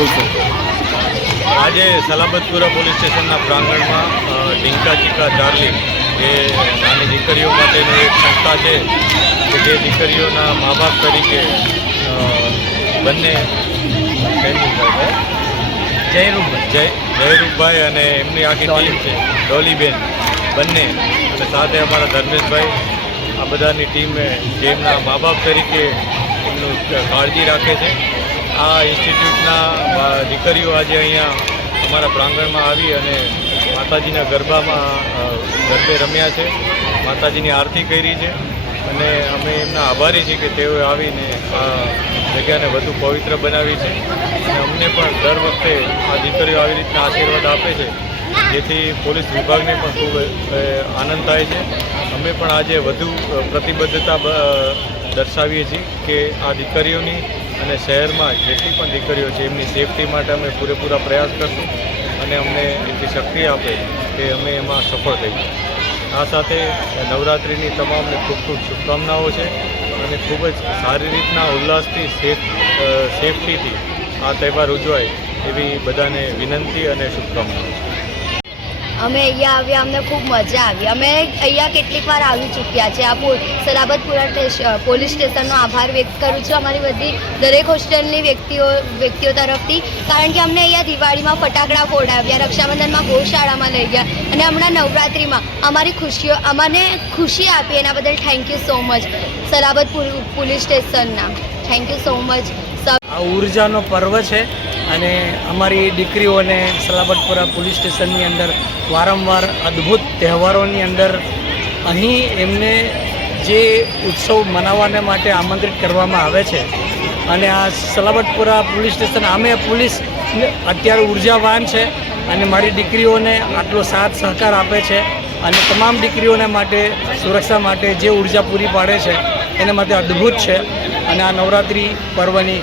બોલશો આજે સલાબતપુરા પોલીસ સ્ટેશનના પ્રાંગણમાં ઢીંકા ચીકા ચાર્લી જે નાની દીકરીઓ માટેની એક સંસ્થા છે કે જે દીકરીઓના મા બાપ તરીકે બંને જયરૂપભાઈ. જય જયરૂપભાઈ અને એમની આખી ટીમ છે ડોલીબેન બંને. અને સાથે અમારા ધર્મેશભાઈ આ બધાની ટીમે જેમના મા બાપ તરીકે એમનું કાળજી રાખે છે. આ ઇન્સ્ટિટ્યૂટના દીકરીઓ આજે અહીંયા અમારા પ્રાંગણમાં આવી અને માતાજીના ગરબામાં ગરબે રમ્યા છે. માતાજીની આરતી કરી છે અને અમે એમના આભારી છીએ કે તેઓએ આવીને આ જગ્યાને વધુ પવિત્ર બનાવી છે. અને અમને પણ દર વખતે આ દીકરીઓ આવી રીતના આશીર્વાદ આપે છે. જેથી પોલીસ વિભાગને પણ ખૂબ આનંદ થાય છે. અમે પણ આજે વધુ પ્રતિબદ્ધતા દર્શાવીએ છીએ કે આ દીકરીઓની અને શહેરમાં જેટલી પણ દીકરીઓ છે, એમની સેફટી માટે અમે પૂરેપૂરા પ્રયાસ કરશું અને અમને એટલી શક્તિ આપે કે અમે એમાં સફળ થઈએ આ સાથે નવરાત્રિની તમામને ખૂબ ખૂબ શુભકામનાઓ છે અને ખૂબ જ સારી રીતના ઉલ્લાસથી સેફ સેફટીથી આ તહેવાર ઉજવાય એવી બધાને વિનંતી અને શુભકામનાઓ અમે અહીંયા આવ્યા, અમને ખૂબ મજા આવી. અમે અહીંયા કેટલીક વાર આવી ચૂક્યા છે. આ સલાબતપુરા પોલીસ સ્ટેશનનો આભાર વ્યક્ત કરું છું અમારી બધી દરેક હોસ્ટેલની વ્યક્તિઓ વ્યક્તિઓ તરફથી. કારણ કે અમને અહીંયા દિવાળીમાં ફટાકડા ફોડાવ્યા, રક્ષાબંધનમાં ગૌશાળામાં લઈ ગયા અને હમણાં નવરાત્રિમાં અમારી ખુશીઓ, અમને ખુશી આપી એના બદલ thank you so much Salabatpur police સ્ટેશનના. થેન્ક યુ સો મચ આ ઉર્જાનો પર્વ છે. અને અમારી દીકરીઓને સલાબતપુરા પોલીસ સ્ટેશનની અંદર વારંવાર અદ્ભુત તહેવારોની અંદર અહીં એમને જે ઉત્સવ મનાવવાને માટે આમંત્રિત કરવામાં આવે છે. અને આ સલાબતપુરા પોલીસ સ્ટેશન આમે પોલીસ અત્યારે ઉર્જાવાન છે અને મારી દીકરીઓને આટલો સાથ સહકાર આપે છે અને તમામ દીકરીઓને માટે, સુરક્ષા માટે જે ઊર્જા પૂરી પાડે છે, એના માટે અદ્ભુત છે. અને આ નવરાત્રિ પર્વની